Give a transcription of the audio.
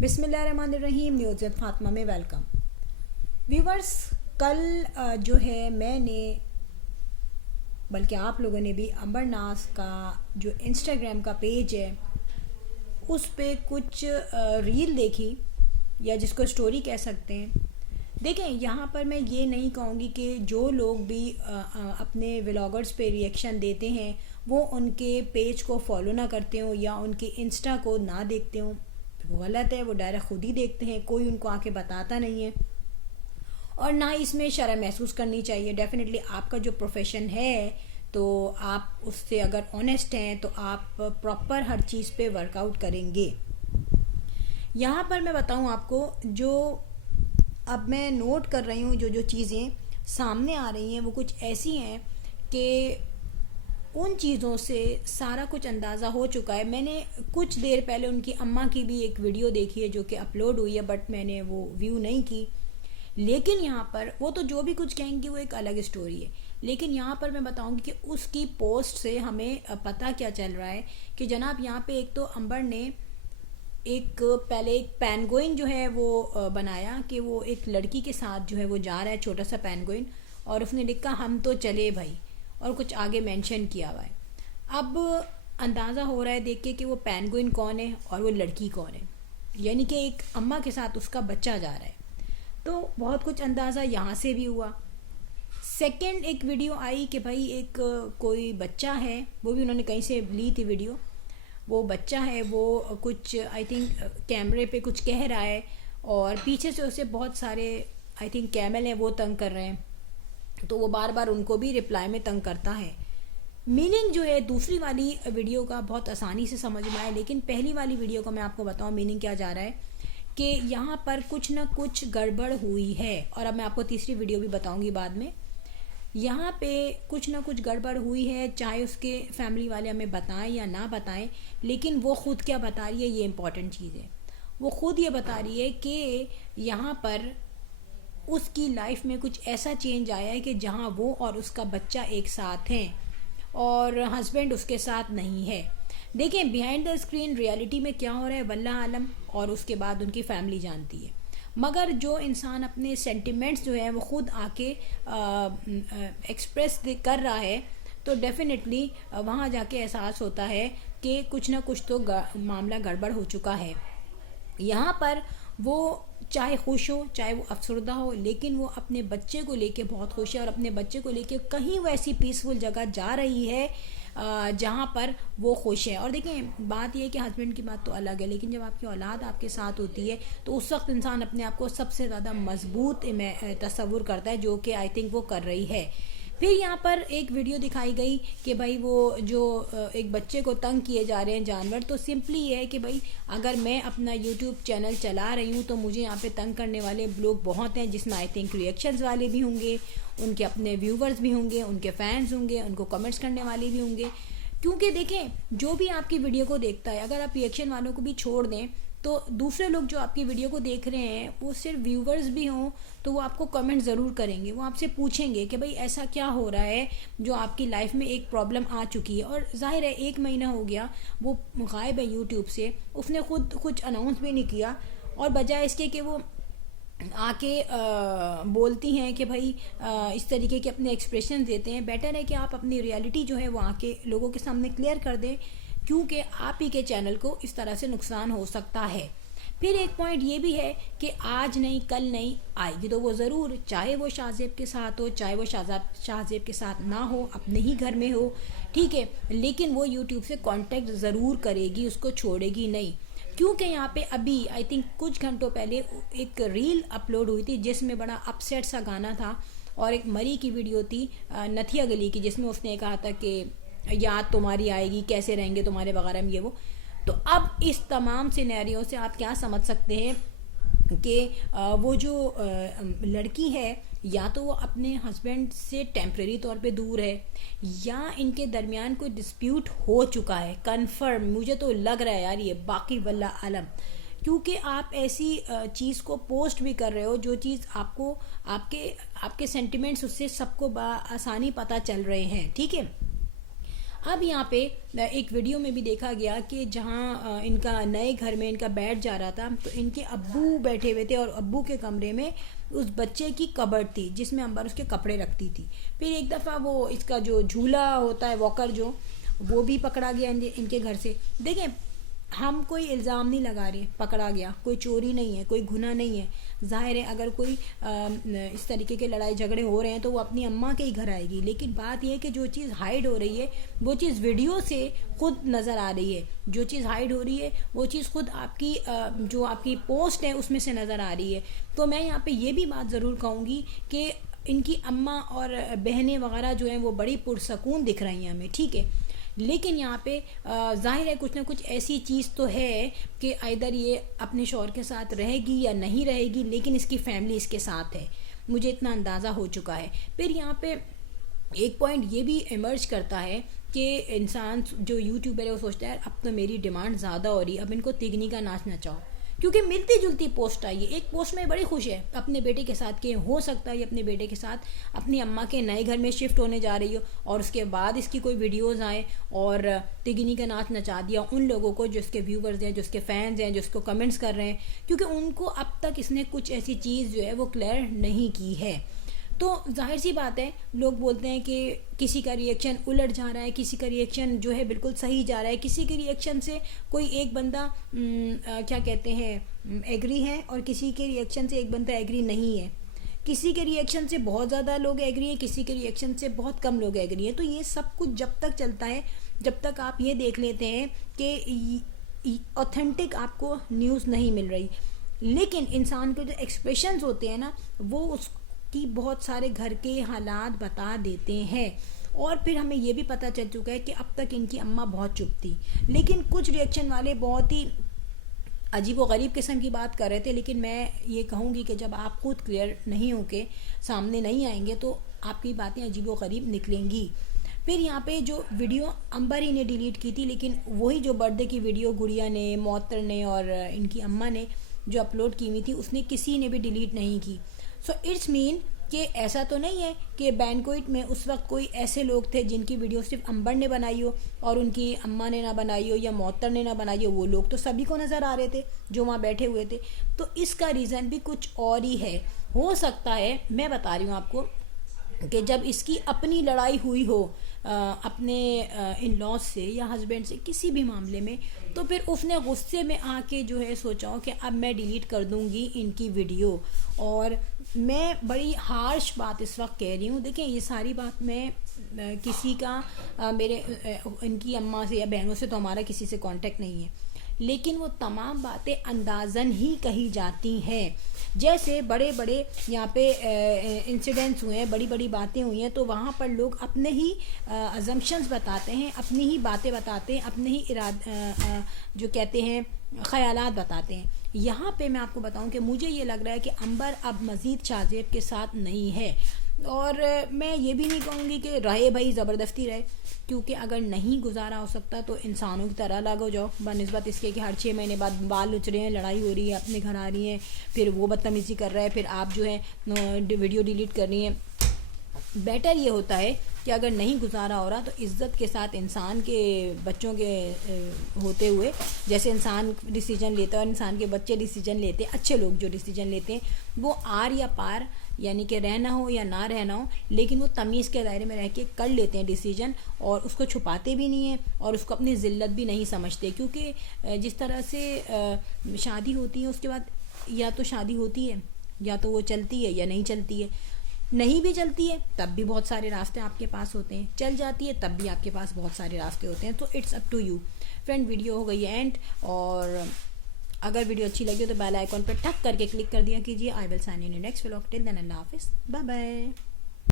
بسم اللہ الرحمن الرحیم. نیوز وتھ فاطمہ میں ویلکم. ویورز, کل جو ہے میں نے بلکہ آپ لوگوں نے بھی امبر ناز کا جو انسٹاگرام کا پیج ہے اس پہ کچھ ریل دیکھی, یا جس کو سٹوری کہہ سکتے ہیں. دیکھیں, یہاں پر میں یہ نہیں کہوں گی کہ جو لوگ بھی اپنے ولاگرز پہ ریئیکشن دیتے ہیں وہ ان کے پیج کو فالو نہ کرتے ہوں یا ان کے انسٹا کو نہ دیکھتے ہوں. وہ غلط ہے. وہ ڈائریکٹ خود ہی دیکھتے ہیں, کوئی ان کو آ کے بتاتا نہیں ہے, اور نہ اس میں شرم محسوس کرنی چاہیے. ڈیفینیٹلی آپ کا جو پروفیشن ہے تو آپ اس سے اگر آنیسٹ ہیں تو آپ پراپر ہر چیز پہ ورک آؤٹ کریں گے. یہاں پر میں بتاؤں آپ کو, جو اب میں نوٹ کر رہی ہوں, جو چیزیں سامنے آ رہی ہیں وہ کچھ ایسی ہیں کہ ان چیزوں سے سارا کچھ اندازہ ہو چکا ہے. میں نے کچھ دیر پہلے ان کی اماں کی بھی ایک ویڈیو دیکھی ہے جو کہ اپلوڈ ہوئی ہے, بٹ میں نے وہ ویو نہیں کی. لیکن یہاں پر وہ تو جو بھی کچھ کہیں گی وہ ایک الگ اسٹوری ہے. لیکن یہاں پر میں بتاؤں گی کہ اس کی پوسٹ سے ہمیں پتہ کیا چل رہا ہے کہ جناب یہاں پہ ایک تو امبر نے پہلے ایک پینگوئن جو ہے وہ بنایا کہ وہ ایک لڑکی کے ساتھ جو ہے وہ جا رہا ہے, چھوٹا سا پینگوئن, اور اس نے لکھا ہم تو چلے بھائی, اور کچھ آگے مینشن کیا ہوا ہے. اب اندازہ ہو رہا ہے دیکھ کے کہ وہ پینگوئن کون ہے اور وہ لڑکی کون ہے, یعنی کہ ایک اماں کے ساتھ اس کا بچہ جا رہا ہے. تو بہت کچھ اندازہ یہاں سے بھی ہوا. سیکنڈ ایک ویڈیو آئی کہ بھائی ایک کوئی بچہ ہے, وہ بھی انہوں نے کہیں سے لی تھی ویڈیو. وہ بچہ ہے وہ کچھ آئی تھنک کیمرے پہ کچھ کہہ رہا ہے, اور پیچھے سے اسے بہت سارے آئی تھنک کیمل ہیں وہ تنگ کر رہے ہیں, تو وہ بار بار ان کو بھی رپلائی میں تنگ کرتا ہے. میننگ جو ہے دوسری والی ویڈیو کا بہت آسانی سے سمجھ میں آئے, لیکن پہلی والی ویڈیو کا میں آپ کو بتاؤں میننگ کیا جا رہا ہے کہ یہاں پر کچھ نہ کچھ گڑبڑ ہوئی ہے. اور اب میں آپ کو تیسری ویڈیو بھی بتاؤں گی بعد میں. یہاں پہ کچھ نہ کچھ گڑبڑ ہوئی ہے, چاہے اس کے فیملی والے ہمیں بتائیں یا نہ بتائیں, لیکن وہ خود کیا بتا رہی ہے یہ امپورٹنٹ چیز ہے. وہ خود یہ بتا رہی ہے کہ یہاں پر اس کی لائف میں کچھ ایسا چینج آیا ہے کہ جہاں وہ اور اس کا بچہ ایک ساتھ ہیں اور ہسبینڈ اس کے ساتھ نہیں ہے. دیکھیں بیہائنڈ دا اسکرین ریالٹی میں کیا ہو رہا ہے واللہ عالم, اور اس کے بعد ان کی فیملی جانتی ہے. مگر جو انسان اپنے سینٹیمنٹس جو ہیں وہ خود آ کے ایکسپریس کر رہا ہے, تو ڈیفینیٹلی وہاں جا کے احساس ہوتا ہے کہ کچھ نہ کچھ تو معاملہ گڑبڑ ہو چکا ہے. یہاں پر وہ چاہے خوش ہو چاہے وہ افسردہ ہو, لیکن وہ اپنے بچے کو لے کے بہت خوش ہے, اور اپنے بچے کو لے کے کہیں وہ ایسی پیسفل جگہ جا رہی ہے جہاں پر وہ خوش ہے. اور دیکھیں بات یہ ہے کہ ہسبینڈ کی بات تو الگ ہے, لیکن جب آپ کی اولاد آپ کے ساتھ ہوتی ہے تو اس وقت انسان اپنے آپ کو سب سے زیادہ مضبوط تصور کرتا ہے, جو کہ آئی تھنک وہ کر رہی ہے. پھر یہاں پر ایک ویڈیو دکھائی گئی کہ بھائی وہ جو ایک بچے کو تنگ کیے جا رہے ہیں جانور, تو سمپلی یہ ہے کہ بھائی اگر میں اپنا یوٹیوب چینل چلا رہی ہوں تو مجھے یہاں پہ تنگ کرنے والے لوگ بہت ہیں, جس میں آئی تھنک ریئیکشنز والے بھی ہوں گے, ان کے اپنے ویورز بھی ہوں گے, ان کے فینز ہوں گے, ان کو کمنٹس کرنے والے بھی ہوں گے. کیونکہ دیکھیں جو بھی آپ کی ویڈیو کو دیکھتا ہے, اگر آپ ریئیکشن والوں کو بھی چھوڑ دیں تو دوسرے لوگ جو آپ کی ویڈیو کو دیکھ رہے ہیں وہ صرف ویورز بھی ہوں تو وہ آپ کو کمنٹ ضرور کریں گے. وہ آپ سے پوچھیں گے کہ بھائی ایسا کیا ہو رہا ہے جو آپ کی لائف میں ایک پرابلم آ چکی ہے. اور ظاہر ہے 1 مہینہ ہو گیا وہ غائب ہے یوٹیوب سے, اس نے خود کچھ اناؤنس بھی نہیں کیا, اور بجائے اس کے کہ وہ آ کے بولتی ہیں کہ بھائی اس طریقے کے اپنے ایکسپریشن دیتے ہیں, بیٹر ہے کہ آپ اپنی ریالٹی جو ہے وہ آ کے لوگوں کے سامنے کلیئر کر دیں, کیونکہ آپ ہی کے چینل کو اس طرح سے نقصان ہو سکتا ہے. پھر ایک پوائنٹ یہ بھی ہے کہ آج نہیں کل نہیں آئے گی تو وہ ضرور, چاہے وہ شاہزیب کے ساتھ ہو چاہے وہ شاہزیب کے ساتھ نہ ہو, اپنے ہی گھر میں ہو, ٹھیک ہے, لیکن وہ یوٹیوب سے کانٹیکٹ ضرور کرے گی, اس کو چھوڑے گی نہیں. کیونکہ یہاں پہ ابھی آئی تھنک کچھ گھنٹوں پہلے ایک ریل اپلوڈ ہوئی تھی جس میں بڑا اپسیٹ سا گانا تھا, اور ایک مری کی ویڈیو تھی نتھیا گلی کی, جس میں اس نے کہا تھا کہ یاد تمہاری آئے گی, کیسے رہیں گے تمہارے وغیرہ میں یہ وہ. تو اب اس تمام سینیریو سے آپ کیا سمجھ سکتے ہیں کہ وہ جو لڑکی ہے یا تو وہ اپنے ہسبینڈ سے ٹیمپریری طور پہ دور ہے, یا ان کے درمیان کوئی ڈسپیوٹ ہو چکا ہے کنفرم. مجھے تو لگ رہا ہے یار یہ, باقی واللہ عالم, کیونکہ آپ ایسی چیز کو پوسٹ بھی کر رہے ہو جو چیز آپ کو آپ کے سینٹیمنٹس اس سے سب کو بآسانی پتہ چل رہے ہیں, ٹھیک ہے. اب یہاں پہ ایک ویڈیو میں بھی دیکھا گیا کہ جہاں ان کا نئے گھر میں ان کا بیٹھ جا رہا تھا تو ان کے ابو بیٹھے ہوئے تھے اور ابو کے کمرے میں اس بچے کی کبرڈ تھی جس میں امبر اس کے کپڑے رکھتی تھی. پھر ایک دفعہ وہ اس کا جو جھولا ہوتا ہے واکر جو وہ بھی پکڑا گیا ان کے گھر سے. دیکھیں ہم کوئی الزام نہیں لگا رہے, پکڑا گیا, کوئی چوری نہیں ہے, کوئی گناہ نہیں ہے. ظاہر ہے اگر کوئی اس طریقے کے لڑائی جھگڑے ہو رہے ہیں تو وہ اپنی اماں کے ہی گھر آئے گی, لیکن بات یہ ہے کہ جو چیز ہائیڈ ہو رہی ہے وہ چیز ویڈیو سے خود نظر آ رہی ہے. جو چیز ہائیڈ ہو رہی ہے وہ چیز خود آپ کی جو آپ کی پوسٹ ہے اس میں سے نظر آ رہی ہے. تو میں یہاں پہ یہ بھی بات ضرور کہوں گی کہ ان کی اماں اور بہنیں وغیرہ جو ہیں وہ بڑی پرسکون دکھ رہی ہیں ہمیں, ٹھیک ہے, لیکن یہاں پہ ظاہر ہے کچھ نہ کچھ ایسی چیز تو ہے کہ ادھر یہ اپنے شوہر کے ساتھ رہے گی یا نہیں رہے گی, لیکن اس کی فیملی اس کے ساتھ ہے, مجھے اتنا اندازہ ہو چکا ہے. پھر یہاں پہ ایک پوائنٹ یہ بھی ایمرج کرتا ہے کہ انسان جو یوٹیوبر ہے وہ سوچتا ہے اب تو میری ڈیمانڈ زیادہ ہو رہی ہے, اب ان کو تگنی کا ناچ نچاؤ, کیونکہ ملتی جلتی پوسٹ آئی ہے. ایک پوسٹ میں بڑی خوش ہے اپنے بیٹے کے ساتھ کہ ہو سکتا ہے یہ اپنے بیٹے کے ساتھ اپنی اماں کے نئے گھر میں شفٹ ہونے جا رہی ہو, اور اس کے بعد اس کی کوئی ویڈیوز آئیں اور تگنی کا ناچ نچا دیا ان لوگوں کو جو اس کے ویورز ہیں, جو اس کے فینز ہیں, جو اس کو کمنٹس کر رہے ہیں, کیونکہ ان کو اب تک اس نے کچھ ایسی چیز جو ہے وہ کلیئر نہیں کی ہے. تو ظاہر سی بات ہے لوگ بولتے ہیں کہ کسی کا ری ایکشن الٹ جا رہا ہے, کسی کا ری ایکشن جو ہے بالکل صحیح جا رہا ہے, کسی کے ری ایکشن سے کوئی ایک بندہ کیا کہتے ہیں ایگری ہے اور کسی کے ری ایکشن سے ایک بندہ ایگری نہیں ہے, کسی کے ری ایکشن سے بہت زیادہ لوگ ایگری ہیں, کسی کے ری ایکشن سے بہت کم لوگ ایگری ہیں. تو یہ سب کچھ جب تک چلتا ہے جب تک آپ یہ دیکھ لیتے ہیں کہ اوتھینٹک آپ کو نیوز نہیں مل رہی, لیکن انسان کے جو ایکسپریشنز ہوتے ہیں نا وہ اس کی بہت سارے گھر کے حالات بتا دیتے ہیں. اور پھر ہمیں یہ بھی پتہ چل چکا ہے کہ اب تک ان کی اماں بہت چپ تھی, لیکن کچھ ری ایکشن والے بہت ہی عجیب و غریب قسم کی بات کر رہے تھے. لیکن میں یہ کہوں گی کہ جب آپ خود کلیئر نہیں ہو کے سامنے نہیں آئیں گے تو آپ کی باتیں عجیب و غریب نکلیں گی. پھر یہاں پہ جو ویڈیو امبر ہی نے ڈیلیٹ کی تھی, لیکن وہی جو برتھ ڈے کی ویڈیو گڑیا نے, معطر نے اور ان کی اماں نے جو اپلوڈ کی ہوئی تھی اس نے کسی نے بھی ڈیلیٹ نہیں کی. سو اٹس مین کہ ایسا تو نہیں ہے کہ بینکوئٹ میں اس وقت کوئی ایسے لوگ تھے جن کی ویڈیو صرف امبر نے بنائی ہو اور ان کی اماں نے نہ بنائی ہو یا معطر نے نہ بنائی ہو. وہ لوگ تو سبھی کو نظر آ رہے تھے جو وہاں بیٹھے ہوئے تھے. تو اس کا ریزن بھی کچھ اور ہی ہے. ہو سکتا ہے, میں بتا رہی ہوں آپ کو, کہ جب اس کی اپنی لڑائی ہوئی ہو اپنے ان لاز سے یا ہسبینڈ سے کسی بھی معاملے میں, تو پھر اس نے غصے میں آ کے جو ہے سوچا ہو کہ اب میں ڈیلیٹ کر دوں گی ان کی ویڈیو. اور میں بڑی ہارش بات اس وقت کہہ رہی ہوں. دیکھیں یہ ساری بات میں کسی کا میرے ان کی اماں سے یا بہنوں سے تو ہمارا کسی سے کانٹیکٹ نہیں ہے, لیکن وہ تمام باتیں اندازن ہی کہی جاتی ہیں. جیسے بڑے بڑے یہاں پہ انسیڈنٹس ہوئے ہیں, بڑی بڑی باتیں ہوئی ہیں, تو وہاں پر لوگ اپنے ہی ازمپشنز بتاتے ہیں, اپنی ہی باتیں بتاتے ہیں, اپنے ہی جو کہتے ہیں خیالات بتاتے ہیں. یہاں پہ میں آپ کو بتاؤں کہ مجھے یہ لگ رہا ہے کہ امبر اب مزید شاہ کے ساتھ نہیں ہے. اور میں یہ بھی نہیں کہوں گی کہ رہے بھائی زبردستی رہے, کیونکہ اگر نہیں گزارا ہو سکتا تو انسانوں کی طرح الگ ہو جاؤ, بنسبت اس کے کہ ہر 6 مہینے بعد بال اچھ رہے ہیں, لڑائی ہو رہی ہے, اپنے گھر آ رہی ہیں, پھر وہ بدتمیزی کر رہا ہے, پھر آپ جو ہے ویڈیو ڈیلیٹ کر رہی ہیں. بیٹر یہ ہوتا ہے کہ اگر نہیں گزارا ہو رہا تو عزت کے ساتھ انسان کے بچوں کے ہوتے ہوئے, جیسے انسان ڈیسیجن لیتا ہے اور انسان کے بچے ڈیسیجن لیتے ہیں, اچھے لوگ جو ڈیسیجن لیتے ہیں وہ آر یا پار یعنی کہ رہنا ہو یا نہ رہنا ہو, لیکن وہ تمیز کے دائرے میں رہ کے کر لیتے ہیں ڈیسیجن, اور اس کو چھپاتے بھی نہیں ہیں اور اس کو اپنی ذلت بھی نہیں سمجھتے. کیونکہ جس طرح سے شادی ہوتی ہے اس کے بعد یا تو شادی ہوتی ہے یا تو وہ چلتی ہے یا نہیں چلتی ہے. نہیں بھی چلتی ہے تب بھی بہت سارے راستے آپ کے پاس ہوتے ہیں, چل جاتی ہے تب بھی آپ کے پاس بہت سارے راستے ہوتے ہیں. تو it's up to you. Friend video ہو گئی ہے اینڈ, اور اگر ویڈیو اچھی لگی ہو تو بیل آئیکن پہ ٹک کر کے کلک کر دیا کیجیے. I will sign in next vlog. Till then اللہ حافظ, بائے بائے.